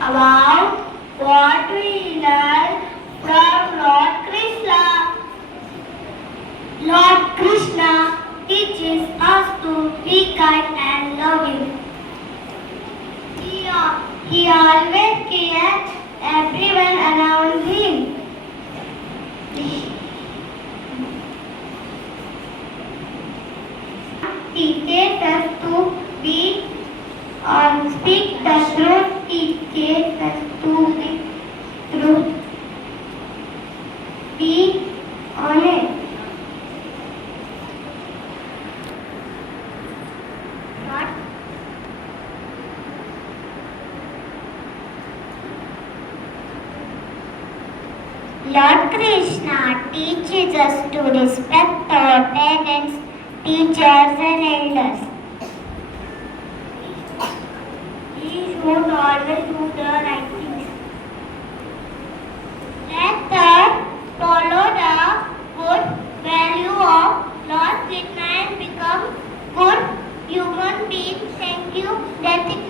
about what we learn from Lord Krishna. Lord Krishna teaches us to be kind and loving. He always cares everyone around him. Teaches us to be speak the truth. Teaches us to be truth. Be honest. Lord Krishna teaches us to respect our parents, teachers and elders. We should always do the right things. Let us follow the good value of Lord Krishna and become good human beings. Thank you. That's it.